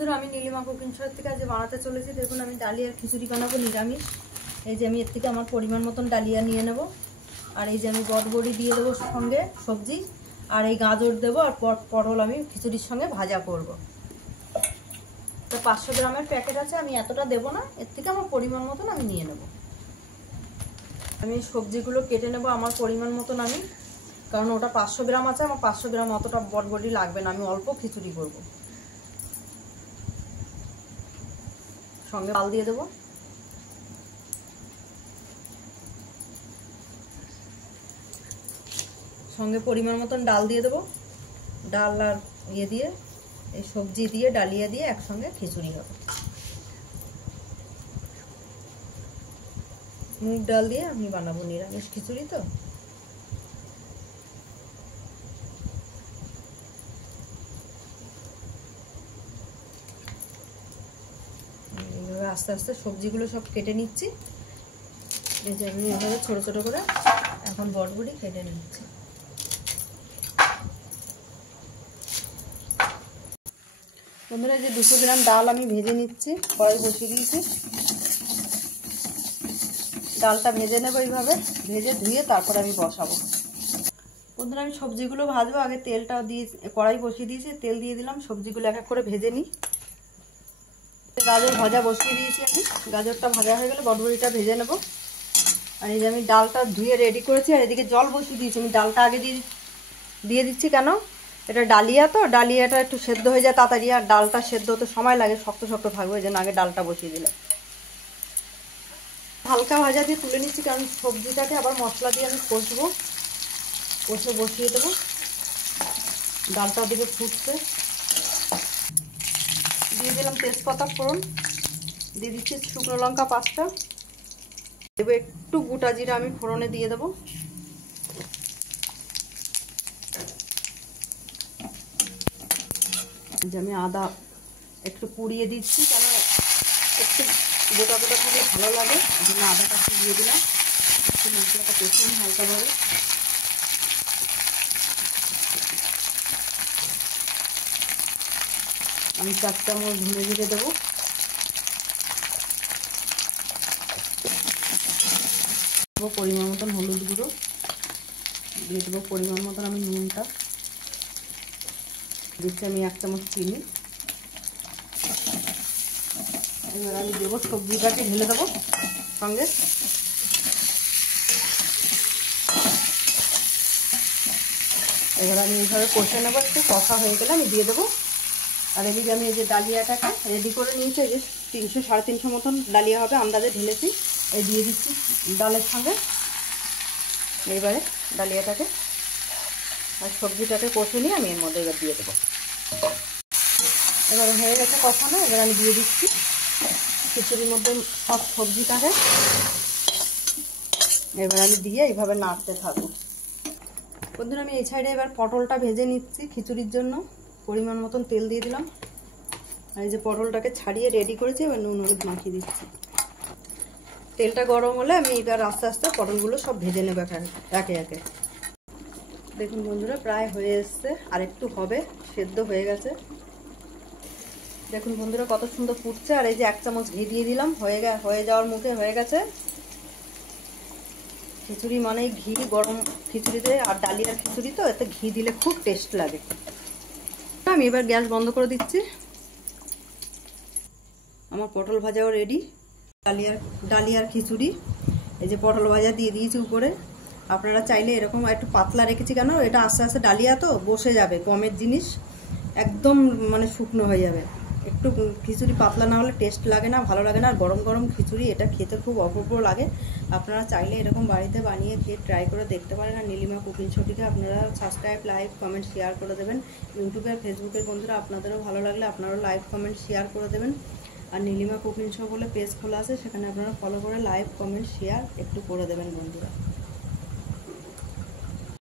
বন্ধুরা, আমি Nilima cooking show থেকে আজ বানাতে চলেছি। দেখুন, আমি ডালিয়ার খিচুড়ি বানাবো নিরামিষ। এই যে আমি এর থেকে আমার পরিমাণ মতন ডালিয়া নিয়ে নেব, আর এই যে আমি বটবড়ি দিয়ে দেবো সঙ্গে সবজি, আর এই গাজর দেবো, আর পটল আমি খিচুড়ির সঙ্গে ভাজা করব। তো 500 গ্রামের প্যাকেট আছে, আমি এতটা দেবো না, এর থেকে আমার পরিমাণ মতন আমি নিয়ে নেব। আমি সবজিগুলো কেটে নেব আমার পরিমাণ মতন আমি, কারণ ওটা 500 গ্রাম আছে, আমার 500 গ্রাম অতটা বটবড়ি লাগবে না, আমি অল্প খিচুড়ি করব। সঙ্গে ডাল দিয়ে দেবো, সঙ্গে পরিমাণ মতন ডাল দিয়ে দেবো। ডাল আর ইয়ে দিয়ে, এই সবজি দিয়ে ডালিয়া দিয়ে একসঙ্গে খিচুড়ি হবে। মুগ ডাল দিয়ে আমি বানাবো নিরামিষ খিচুড়ি। তো এইভাবে আস্তে আস্তে সবজিগুলো সব কেটে নিচ্ছি। এই যে আমি এভাবে ছোট ছোট করে এখন বটবড়ি কেটে নিচ্ছি। বন্ধুরা, যে 200 গ্রাম ডাল আমি ভেজে নিচ্ছি, কড়াই বসিয়ে দিয়েছি। ডালটা ভেজে নেবো এইভাবে, ভেজে ধুয়ে তারপর আমি বসাবো। বন্ধুরা, আমি সবজিগুলো ভাজবো, আগে তেলটা দিয়ে কড়াই বসিয়ে দিয়েছি, তেল দিয়ে দিলাম। সবজিগুলো এক এক করে ভেজে নিই। গাজর ভাজা বসিয়ে দিয়েছি আমি, গাজরটা ভাজা হয়ে গেলে বটবড়িটা ভেজে নেব। আর এই যে আমি ডালটা ধুয়ে রেডি করেছি, আর এদিকে জল বসিয়ে দিয়েছি। আমি ডালটা আগে দিয়ে দিচ্ছি, কেন এটা ডালিয়া, তো ডালিয়াটা একটু সেদ্ধ হয়ে যায় তাড়াতাড়ি, আর ডালটা সেদ্ধ হতে সময় লাগে, শক্ত শক্ত থাকবে, ওই জন্য আগে ডালটা বসিয়ে দিলাম। হালকা ভাজা দিয়ে তুলে নিচ্ছি, কারণ সবজিটাকে আবার মশলা দিয়ে আমি কষবো, কষে বসিয়ে দেবো। ডালটা ওদিকে ফুটছে, দিয়ে দিলাম তেজপাতা ফোড়ন, দিয়ে দিচ্ছি শুকনো লঙ্কা 5টা, দেবো একটু গোটা জিরা আমি ফোড়নে দিয়ে দেবো। যে আমি আদা একটু কুড়িয়ে দিচ্ছি, কেন একটু গোটা গোটা থাকলে ভালো লাগে, এই জন্য আদাটা একটু দিয়ে দিলাম। একটু মশলাটা কষে নিই হালকাভাবে। আমি 4 চামচ ধনে জিরে দেবো, পরিমাণ মতন হলুদ গুঁড়ো দিয়ে দেবো, পরিমাণ মতন আমি নুনটা দিচ্ছি, আমি 1 চামচ চিনি। এবার আমি দেবো সবজিটাকে, ঢেলে দেবো সঙ্গে। এবার আমি এইভাবে কষে নেবো, একটু কষা হয়ে গেলে আমি দিয়ে দেবো। আর এদিকে আমি এই যে ডালিয়াটাকে রেডি করে নিয়েছি, এই যে 300 350 মতন ডালিয়া হবে আন্দাজে ঢেলেছি, এই দিয়ে দিচ্ছি ডালের সঙ্গে। এইবারে ডালিয়াটাকে আর সবজিটাকে কষে নিয়ে আমি এর মধ্যে এবার দিয়ে দেবো। এবার হয়ে গেছে কষানো, এবার আমি দিয়ে দিচ্ছি খিচুড়ির মধ্যে সব সবজিটাকে। এবার আমি দিয়ে এইভাবে নাড়তে থাকবো। বন্ধুরা, আমি এই সাইডে এবার পটলটা ভেজে নিচ্ছি খিচুড়ির জন্য। পরিমাণ মতন তেল দিয়ে দিলাম, আর এই যে পটলটাকে ছাড়িয়ে রেডি করেছি, এবার নুন হলুদ মাখিয়ে দিচ্ছি। তেলটা গরম হলে আমি এবার আস্তে আস্তে পটলগুলো সব ভেজে নেবো একে একে। দেখুন বন্ধুরা, প্রায় হয়ে এসছে, আর একটু হবে, সেদ্ধ হয়ে গেছে। দেখুন বন্ধুরা, কত সুন্দর ফুটছে। আর এই যে 1 চামচ ঘি দিয়ে দিলাম, হয়ে যাওয়ার মুখে হয়ে গেছে। খিচুড়ি মানে ঘি, গরম খিচুড়িতে আর ডালিয়ার খিচুড়ি তো, এতে ঘি দিলে খুব টেস্ট লাগে। আমি এবার গ্যাস বন্ধ করে দিচ্ছি। আমার পটল ভাজাও রেডি। ডালিয়ার খিচুড়ি, এই যে পটল ভাজা দিয়ে দিয়েছি উপরে। আপনারা চাইলে এরকম একটু পাতলা রেখেছি, কেন এটা আস্তে আস্তে ডালিয়া তো বসে যাবে, গমের জিনিস একদম মানে শুকনো হয়ে যাবে। একটু খিচুড়ি পাতলা না হলে টেস্ট লাগে না, ভালো লাগে না। আর গরম গরম খিচুড়ি এটা খেতে খুব অপূর্ব লাগে। আপনারা চাইলে এরকম বাড়িতে বানিয়ে খেয়ে ট্রাই করে দেখতে পারেন। আর নীলিমা কুকিং শোটিকে আপনারা সাবস্ক্রাইব, লাইক, কমেন্ট, শেয়ার করে দেবেন। ইউটিউবে আর ফেসবুকের বন্ধুরা আপনাদেরও ভালো লাগলে আপনারাও লাইক, কমেন্ট, শেয়ার করে দেবেন। আর নীলিমা কুকিং শো বলে পেজ খোলা আছে, সেখানে আপনারা ফলো করে লাইক, কমেন্ট, শেয়ার একটু করে দেবেন বন্ধুরা।